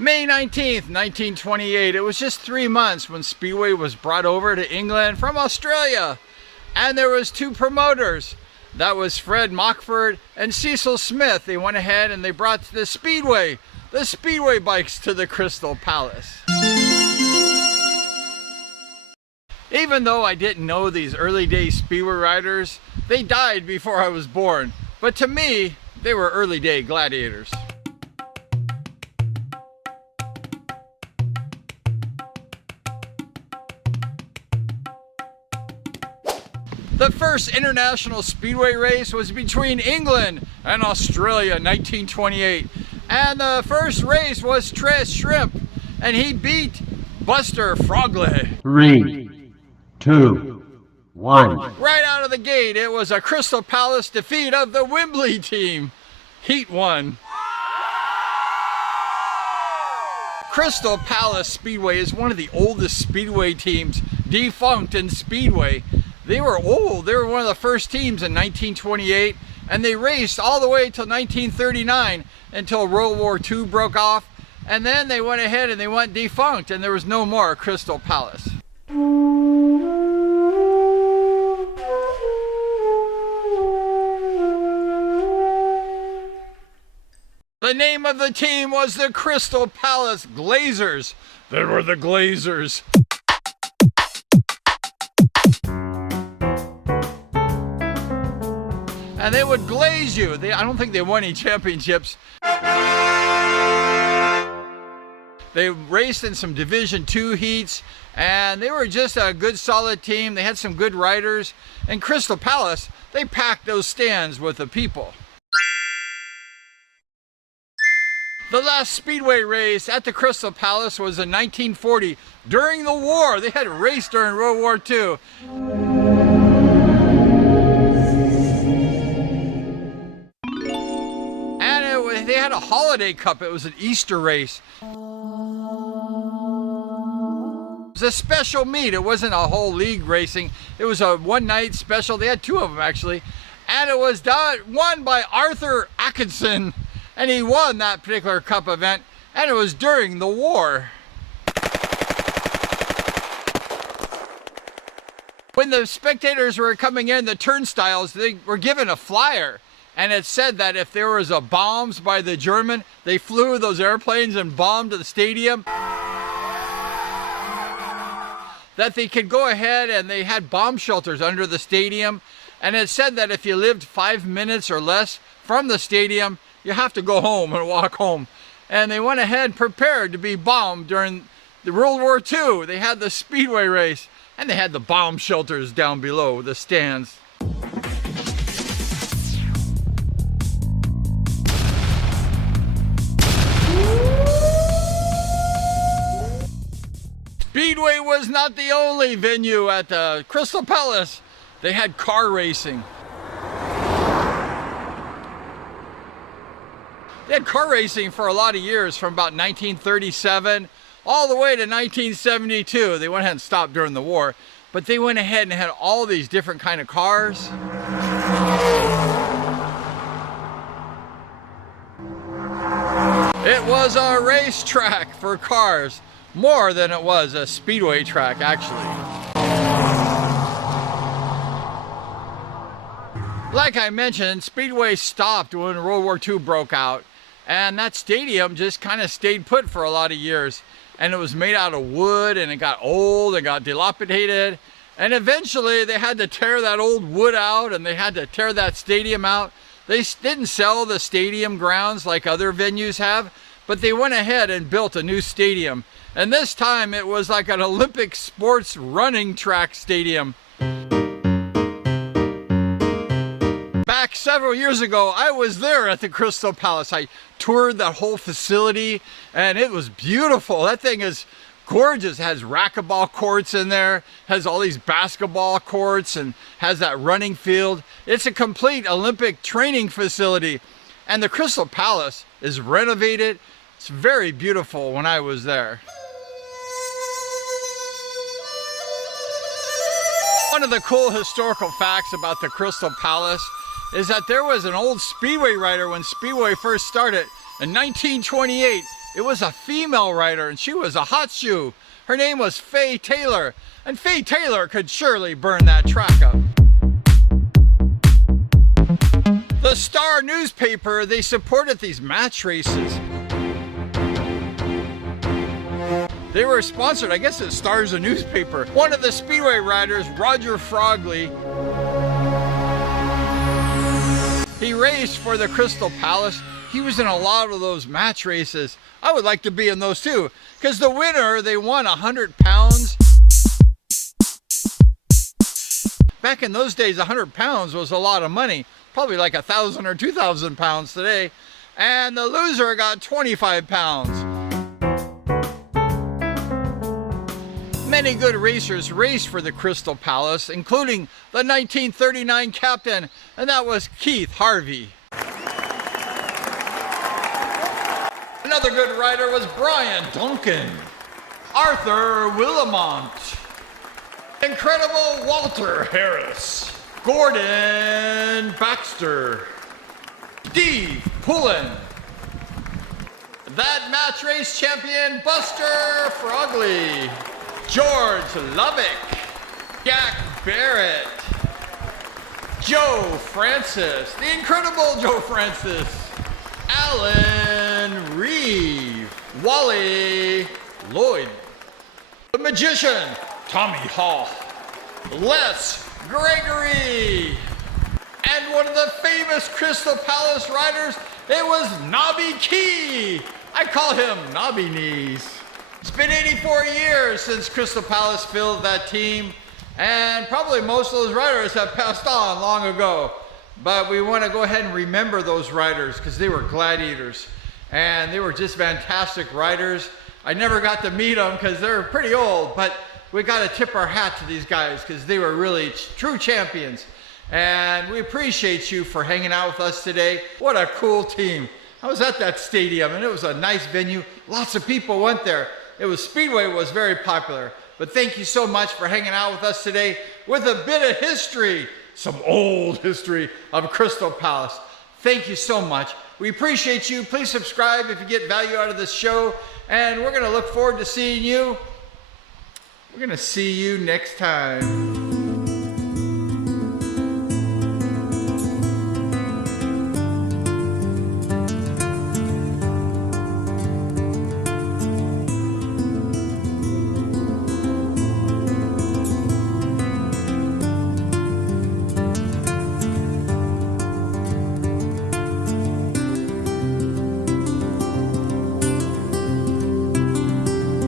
May 19th, 1928. It was just 3 months when Speedway was brought over to England from Australia. And there was two promoters. That was Fred Mockford and Cecil Smith. They went ahead and they brought the Speedway bikes to the Crystal Palace. Even though I didn't know these early day Speedway riders, they died before I was born. But to me, they were early day gladiators. The first international speedway race was between England and Australia in 1928. And the first race was Tres Shrimp, and he beat Buster Frogley. 3, 2, 1. Right out of the gate, it was a Crystal Palace defeat of the Wembley team. Heat 1. Crystal Palace Speedway is one of the oldest speedway teams defunct in Speedway. They were old. They were one of the first teams in 1928, and they raced all the way till 1939 until World War II broke off, and then they went ahead and they went defunct, and there was no more Crystal Palace. The name of the team was the Crystal Palace Glazers. They were the Glazers. And they would glaze you. I don't think they won any championships. They raced in some Division II heats, and they were just a good, solid team. They had some good riders. And Crystal Palace, they packed those stands with the people. The last speedway race at the Crystal Palace was in 1940, during the war. They had a race during World War II. They had a holiday cup. It was an Easter race. It was a special meet. It wasn't a whole league racing. It was a one-night special. They had two of them, actually. And it was won by Arthur Atkinson. And he won that particular cup event. And it was during the war. When the spectators were coming in the turnstiles, they were given a flyer. And it said that if there was a bombs by the German, they flew those airplanes and bombed the stadium, that they could go ahead and they had bomb shelters under the stadium. And it said that if you lived 5 minutes or less from the stadium, you have to go home and walk home. And they went ahead prepared to be bombed during the World War II. They had the speedway race and they had the bomb shelters down below the stands. Speedway was not the only venue at the Crystal Palace. They had car racing. They had car racing for a lot of years, from about 1937 all the way to 1972. They went ahead and stopped during the war, but they went ahead and had all these different kind of cars. It was a racetrack for cars. More than it was a speedway track, actually. Like I mentioned, Speedway stopped when World War II broke out, and that stadium just kind of stayed put for a lot of years. And it was made out of wood, and it got old, and got dilapidated, and eventually they had to tear that old wood out, and they had to tear that stadium out. They didn't sell the stadium grounds like other venues have, but they went ahead and built a new stadium. And this time it was like an Olympic sports running track stadium. Back several years ago, I was there at the Crystal Palace. I toured that whole facility, and it was beautiful. That thing is gorgeous. It has racquetball courts in there, has all these basketball courts, and has that running field. It's a complete Olympic training facility. And the Crystal Palace is renovated. It's very beautiful when I was there. One of the cool historical facts about the Crystal Palace is that there was an old Speedway rider when Speedway first started in 1928. It was a female rider, and she was a hot shoe. Her name was Faye Taylor, and Faye Taylor could surely burn that track up. The Star newspaper, they supported these match races. They were sponsored, I guess it Star's a newspaper. One of the Speedway riders, Roger Frogley, he raced for the Crystal Palace. He was in a lot of those match races. I would like to be in those too, because the winner, they won 100 pounds. Back in those days, 100 pounds was a lot of money, probably like 1,000 or 2,000 pounds today. And the loser got 25 pounds. Many good racers raced for the Crystal Palace, including the 1939 captain, and that was Keith Harvey. Another good rider was Brian Duncan, Arthur Willamont, incredible Walter Harris, Gordon Baxter, Steve Pullen, that match race champion Buster Frogley, George Lubbock, Jack Barrett, Joe Francis, the incredible Joe Francis, Alan Reeve, Wally Lloyd, the magician Tommy Hall, Les Gregory, and one of the famous Crystal Palace riders, it was Nobby Key. I call him Nobby Knees. It's been 84 years since Crystal Palace filled that team, and probably most of those riders have passed on long ago. But we want to go ahead and remember those riders because they were gladiators and they were just fantastic riders. I never got to meet them because they're pretty old, but we got to tip our hat to these guys because they were really true champions. And we appreciate you for hanging out with us today. What a cool team. I was at that stadium and it was a nice venue. Lots of people went there. Speedway was very popular. But thank you so much for hanging out with us today with a bit of history. Some old history of Crystal Palace. Thank you so much. We appreciate you. Please subscribe if you get value out of this show. And we're going to look forward to seeing you. We're going to see you next time.